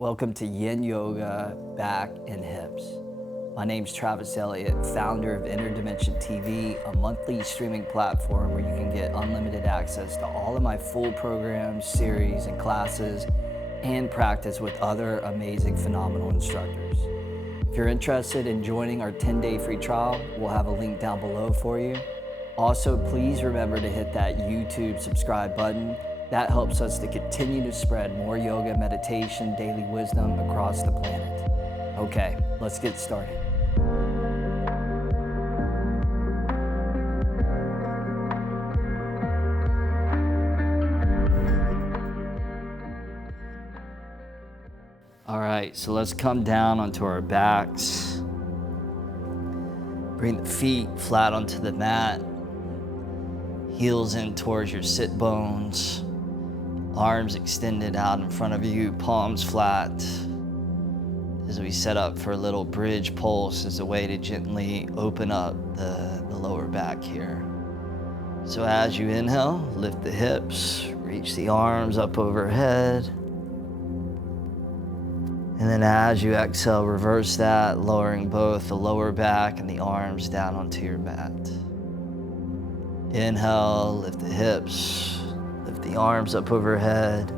Welcome to Yin Yoga, Back and Hips. My name's Travis Eliot, founder of Interdimension TV, a monthly streaming platform where you can get unlimited access to all of my full programs, series, and classes, and practice with other amazing, phenomenal instructors. If you're interested in joining our 10-day free trial, we'll have a link down below for you. Also, please remember to hit that YouTube subscribe button. That helps us to continue to spread more yoga, meditation, daily wisdom across the planet. Okay, let's get started. All right, so let's come down onto our backs. Bring the feet flat onto the mat. Heels in towards your sit bones. Arms extended out in front of you, palms flat. As we set up for a little bridge pulse as a way to gently open up the lower back here. So as you inhale, lift the hips, reach the arms up overhead. And then as you exhale, reverse that, lowering both the lower back and the arms down onto your mat. Inhale, lift the hips, lift the arms up overhead.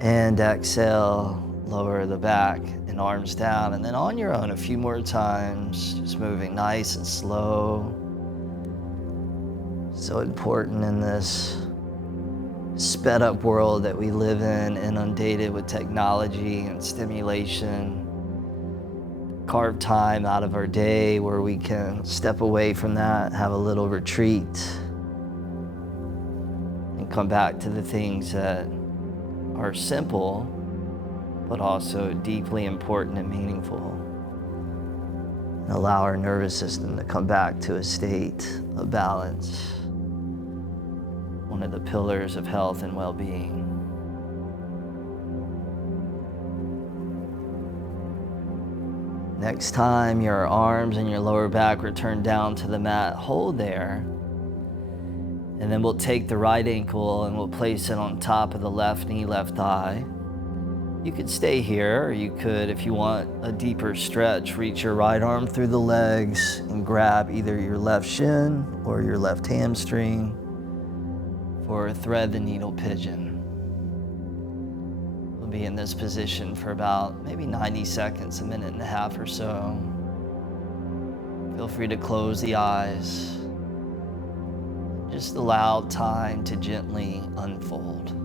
And exhale, lower the back and arms down. And then on your own, a few more times, just moving nice and slow. So important in this sped up world that we live in, inundated with technology and stimulation. Carve time out of our day where we can step away from that, have a little retreat, and come back to the things that are simple, but also deeply important and meaningful. And allow our nervous system to come back to a state of balance. One of the pillars of health and well-being. Next time your arms and your lower back return down to the mat, hold there. And then we'll take the right ankle and we'll place it on top of the left knee, left thigh. You could stay here, or you could, if you want a deeper stretch, reach your right arm through the legs and grab either your left shin or your left hamstring for a thread the needle pigeon. We'll be in this position for about maybe 90 seconds, a minute and a half or so. Feel free to close the eyes. Just allow time to gently unfold.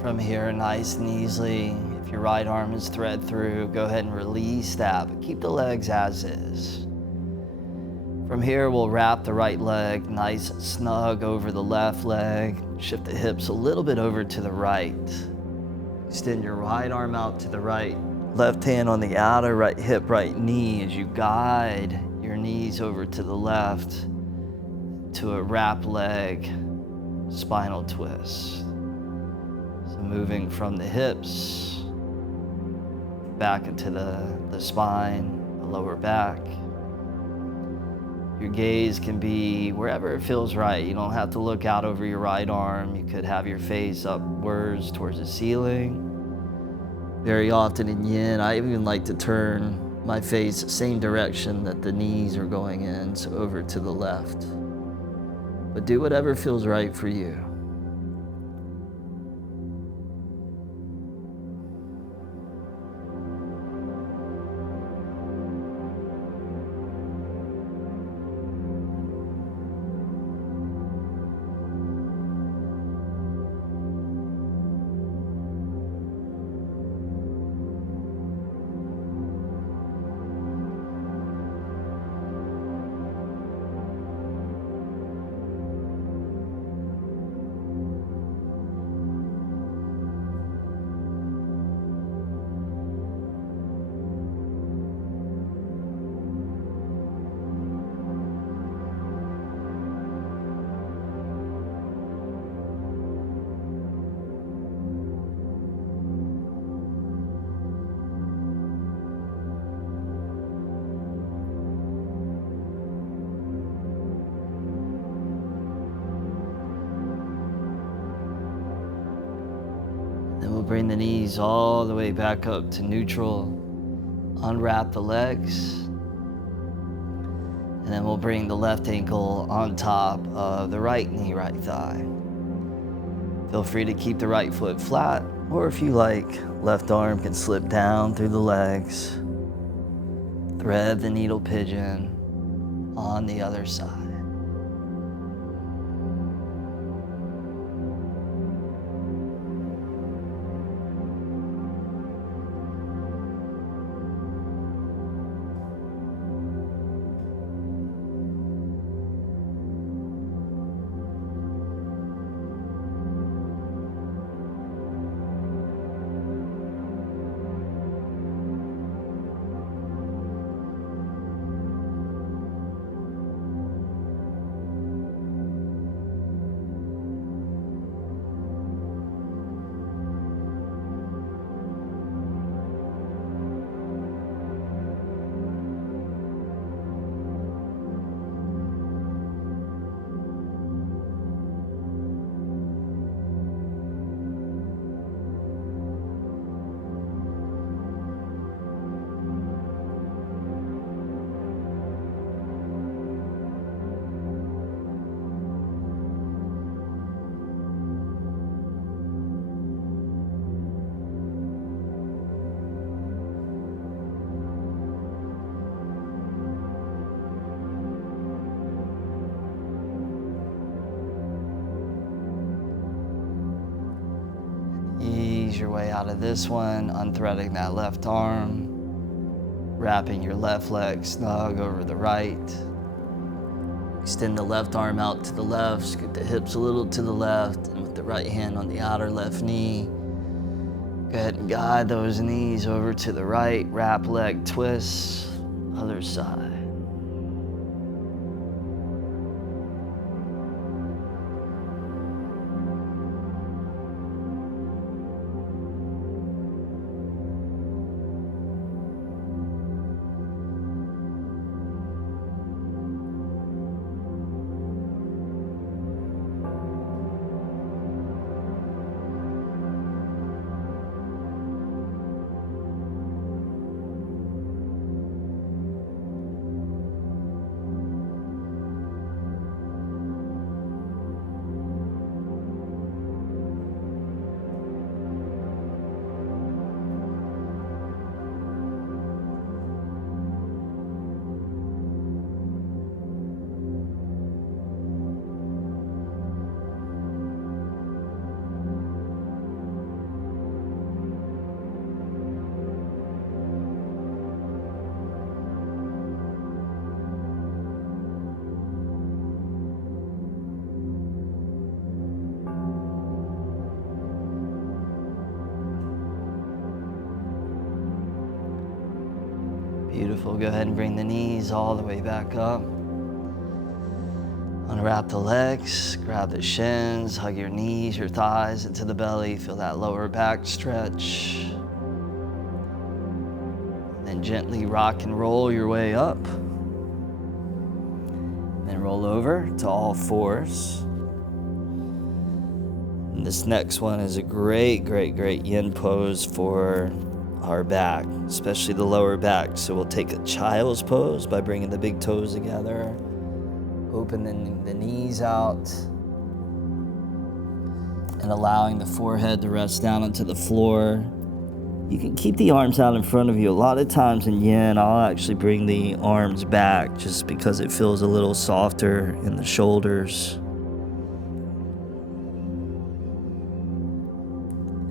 From here, nice and easily, if your right arm is thread through, go ahead and release that, but keep the legs as is. From here, we'll wrap the right leg nice and snug over the left leg, shift the hips a little bit over to the right. Extend your right arm out to the right, left hand on the outer right hip, right knee as you guide your knees over to the left to a wrap leg spinal twist. Moving from the hips back into the spine, the lower back. Your gaze can be wherever it feels right. You don't have to look out over your right arm. You could have your face upwards towards the ceiling. Very often in Yin, I even like to turn my face the same direction that the knees are going in, so over to the left. But do whatever feels right for you. Then we'll bring the knees all the way back up to neutral. Unwrap the legs. And then we'll bring the left ankle on top of the right knee, right thigh. Feel free to keep the right foot flat, or if you like, left arm can slip down through the legs. Thread the needle pigeon on the other side. Ease your way out of this one, unthreading that left arm, wrapping your left leg snug over the right. Extend the left arm out to the left, scoot the hips a little to the left, and with the right hand on the outer left knee, go ahead and guide those knees over to the right, wrap leg twists, other side. Beautiful. Go ahead and bring the knees all the way back up. Unwrap the legs, grab the shins, hug your knees, your thighs into the belly. Feel that lower back stretch. Then gently rock and roll your way up. Then roll over to all fours. And this next one is a great yin pose for our back, especially the lower back. So we'll take a child's pose by bringing the big toes together, opening the knees out, and allowing the forehead to rest down onto the floor. You can keep the arms out in front of you. A lot of times in yin, I'll actually bring the arms back just because it feels a little softer in the shoulders.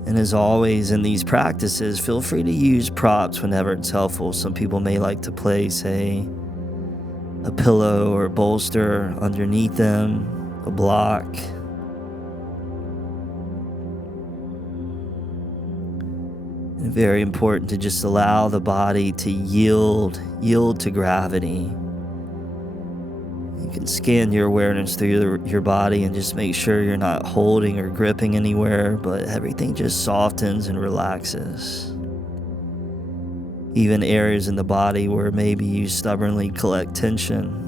And as always in these practices, feel free to use props whenever it's helpful. Some people may like to place a pillow or a bolster underneath them, a block. And very important to just allow the body to yield to gravity. You can scan your awareness through your body and just make sure you're not holding or gripping anywhere, but everything just softens and relaxes. Even areas in the body where maybe you stubbornly collect tension.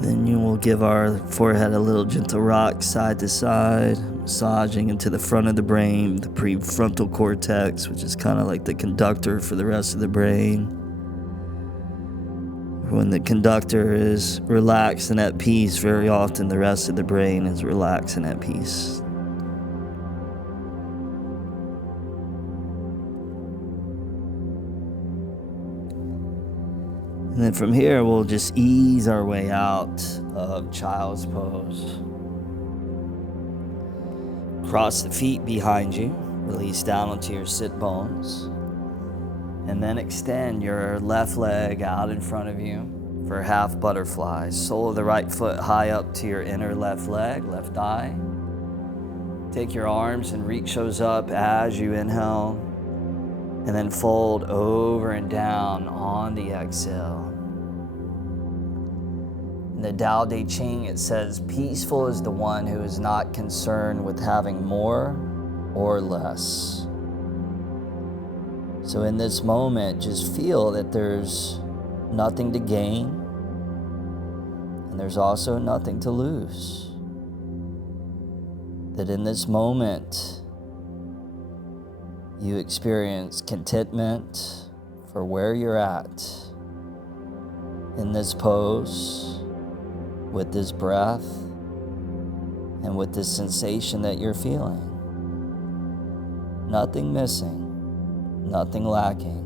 Then you will give our forehead a little gentle rock side to side, massaging into the front of the brain, the prefrontal cortex, which is kind of like the conductor for the rest of the brain. When the conductor is relaxed and at peace, very often the rest of the brain is relaxed and at peace. And then from here, we'll just ease our way out of child's pose. Cross the feet behind you, release down onto your sit bones, and then extend your left leg out in front of you for half butterfly. Sole of the right foot high up to your inner left leg, left thigh. Take your arms and reach those up as you inhale, and then fold over and down on the exhale. In the Tao Te Ching, it says, peaceful is the one who is not concerned with having more or less. So in this moment, just feel that there's nothing to gain, and there's also nothing to lose. That in this moment, you experience contentment for where you're at in this pose, with this breath, and with this sensation that you're feeling. Nothing missing, nothing lacking.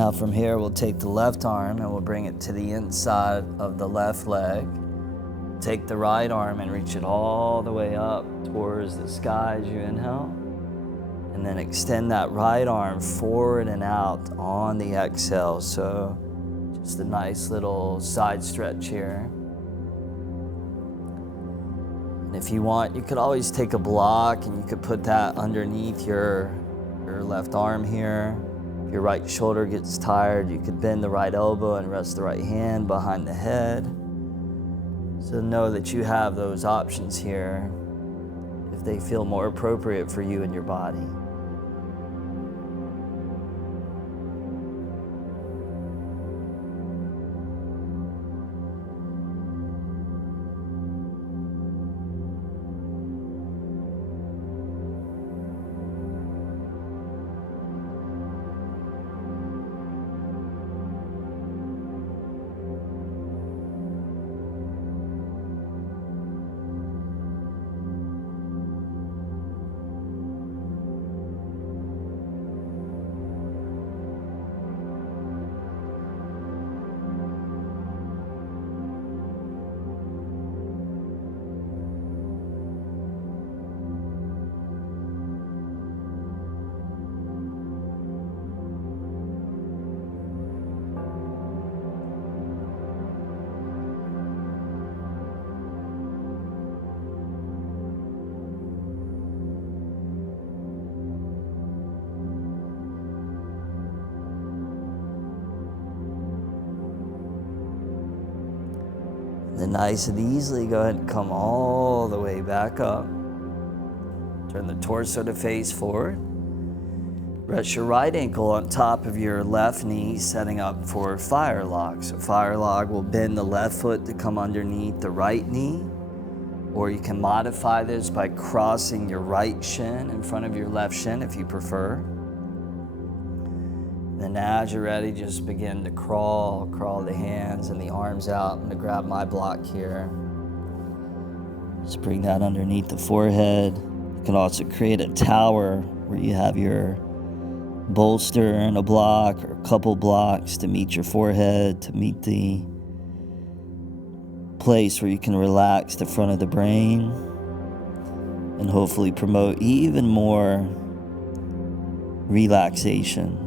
Now from here, we'll take the left arm and we'll bring it to the inside of the left leg. Take the right arm and reach it all the way up towards the sky as you inhale. And then extend that right arm forward and out on the exhale. So just a nice little side stretch here. And if you want, you could always take a block and you could put that underneath your left arm here. If your right shoulder gets tired, you could bend the right elbow and rest the right hand behind the head. So know that you have those options here if they feel more appropriate for you and your body. Then nice and easily, go ahead and come all the way back up. Turn the torso to face forward. Rest your right ankle on top of your left knee, setting up for fire log. So fire log will bend the left foot to come underneath the right knee, or you can modify this by crossing your right shin in front of your left shin if you prefer. Then as you're ready, just begin to crawl the hands and the arms out. I'm going to grab my block here. Just bring that underneath the forehead. You can also create a tower where you have your bolster and a block or a couple blocks to meet your forehead, to meet the place where you can relax the front of the brain and hopefully promote even more relaxation.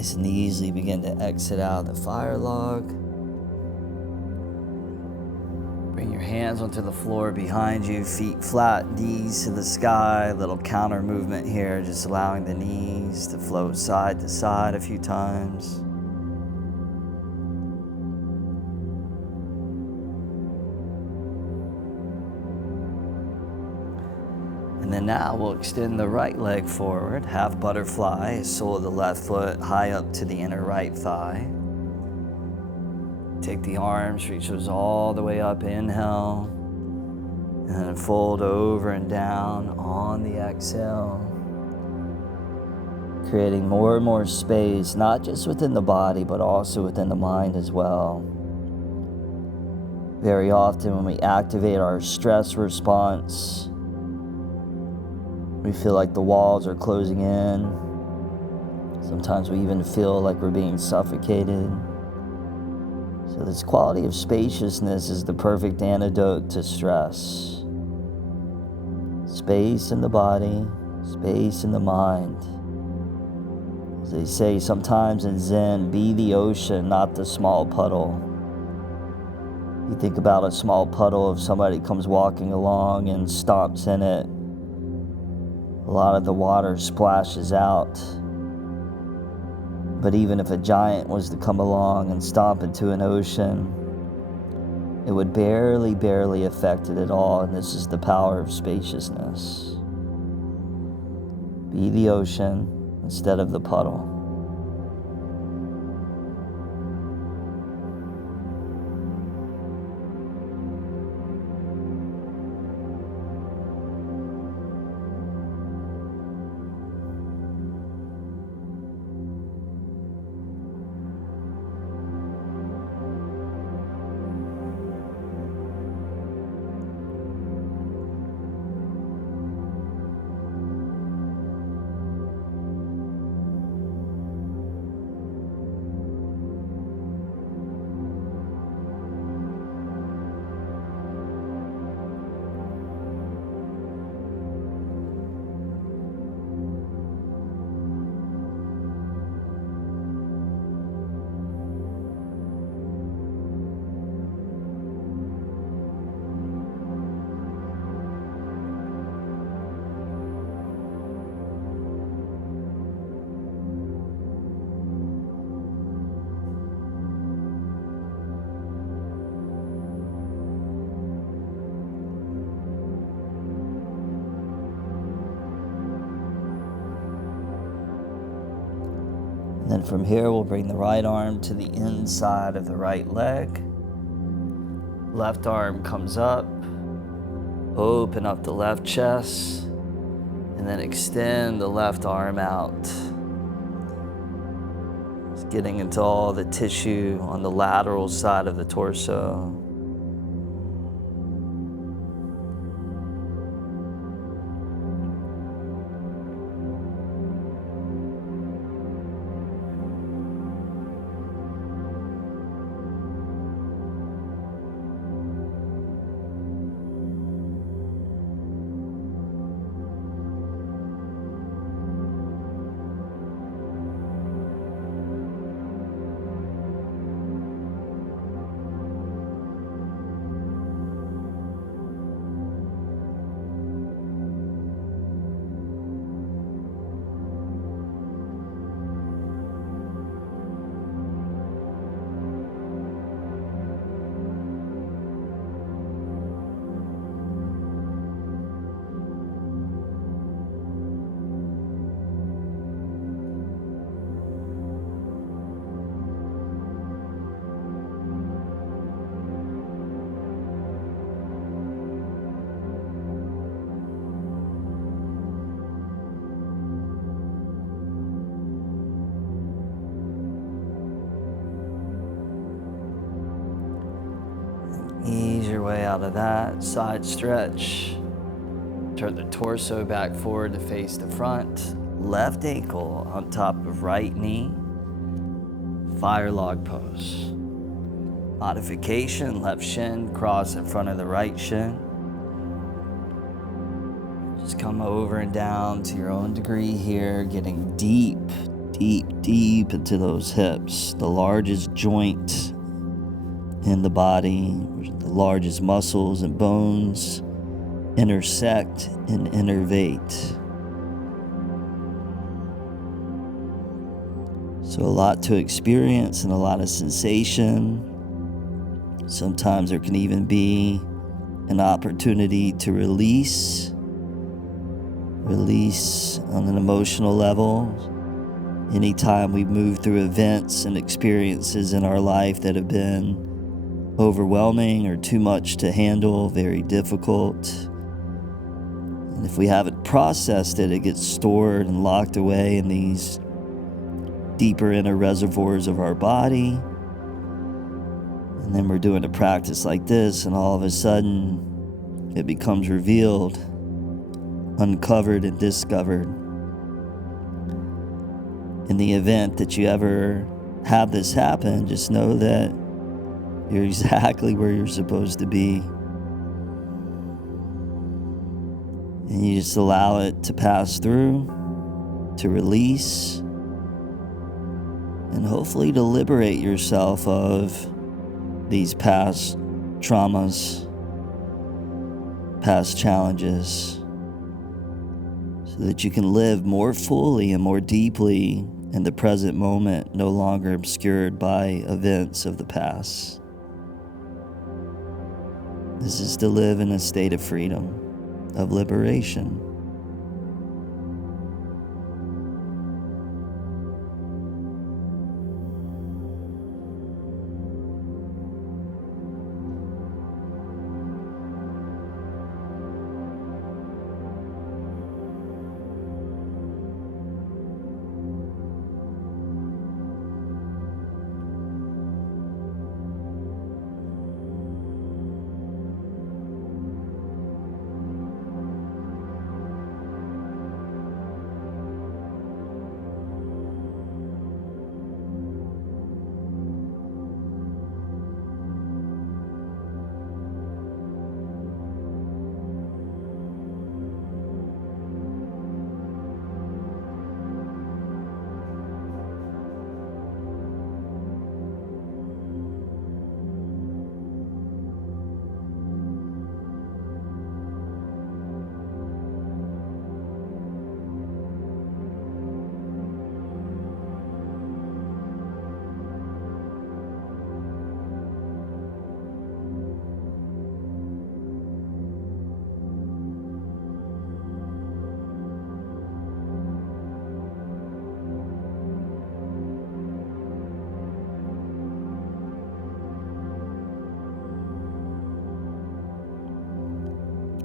Nice and easily begin to exit out of the fire log. Bring your hands onto the floor behind you, feet flat, knees to the sky. Little counter movement here, just allowing the knees to float side to side a few times. And then now we'll extend the right leg forward, half butterfly, sole of the left foot high up to the inner right thigh. Take the arms, reach those all the way up, inhale, and then fold over and down on the exhale. Creating more and more space, not just within the body, but also within the mind as well. Very often when we activate our stress response, we feel like the walls are closing in. Sometimes we even feel like we're being suffocated. So this quality of spaciousness is the perfect antidote to stress. Space in the body, space in the mind. As they say sometimes in Zen, be the ocean, not the small puddle. You think about a small puddle, if somebody comes walking along and stomps in it, a lot of the water splashes out. But even if a giant was to come along and stomp into an ocean, it would barely affect it at all. And this is the power of spaciousness. Be the ocean instead of the puddle. Then from here, we'll bring the right arm to the inside of the right leg. Left arm comes up. Open up the left chest. And then extend the left arm out. Just getting into all the tissue on the lateral side of the torso. Ease your way out of that. Side stretch. Turn the torso back forward to face the front. Left ankle on top of right knee. Fire log pose. Modification, left shin cross in front of the right shin. Just come over and down to your own degree here, getting deep deep, deep into those hips, the largest joint in the body, where the largest muscles and bones intersect and innervate. So a lot to experience and a lot of sensation. Sometimes there can even be an opportunity to release on an emotional level. Anytime we move through events and experiences in our life that have been overwhelming or too much to handle, very difficult. And if we haven't processed it, it gets stored and locked away in these deeper inner reservoirs of our body. And then we're doing a practice like this, and all of a sudden it becomes revealed, uncovered, and discovered. In the event that you ever have this happen, just know that you're exactly where you're supposed to be. And you just allow it to pass through, to release, and hopefully to liberate yourself of these past traumas, past challenges, so that you can live more fully and more deeply in the present moment, no longer obscured by events of the past. This is to live in a state of freedom, of liberation.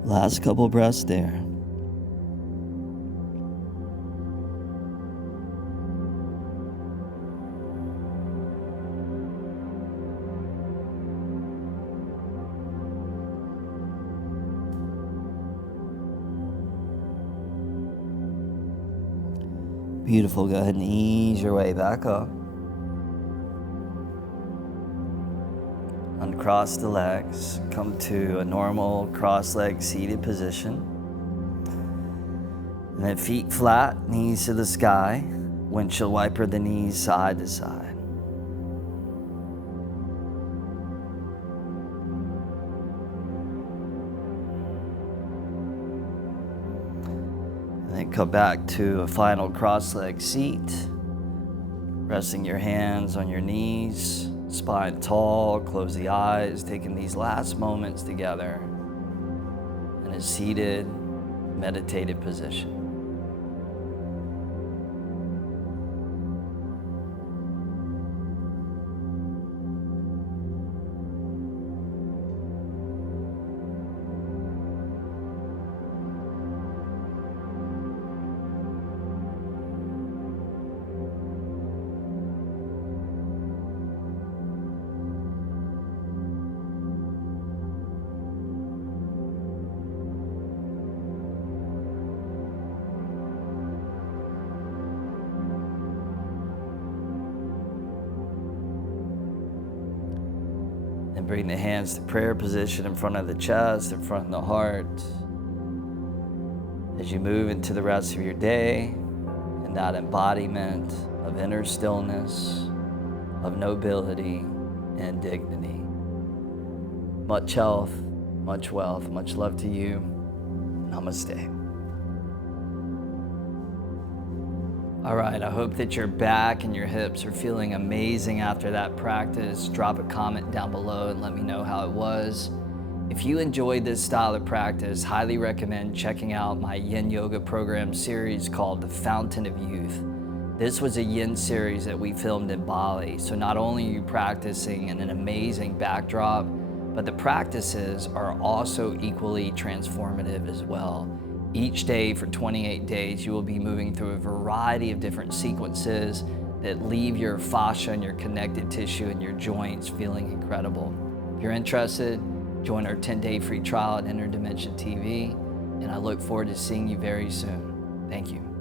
Last couple breaths there. Beautiful. Go ahead and ease your way back up. Uncross the legs. Come to a normal cross-legged seated position. And then feet flat, knees to the sky. Windshield wiper the knees side to side. And then come back to a final cross-legged seat. Resting your hands on your knees. Spine tall, close the eyes, taking these last moments together in a seated, meditative position. And bring the hands to prayer position in front of the chest, in front of the heart. As you move into the rest of your day, in that embodiment of inner stillness, of nobility and dignity. Much health, much wealth, much love to you. Namaste. All right, I hope that your back and your hips are feeling amazing after that practice. Drop a comment down below and let me know how it was. If you enjoyed this style of practice, highly recommend checking out my Yin Yoga program series called The Fountain of Youth. This was a Yin series that we filmed in Bali, so not only are you practicing in an amazing backdrop, but the practices are also equally transformative as well. Each day for 28 days, you will be moving through a variety of different sequences that leave your fascia and your connective tissue and your joints feeling incredible. If you're interested, join our 10-day free trial at Interdimension TV, and I look forward to seeing you very soon. Thank you.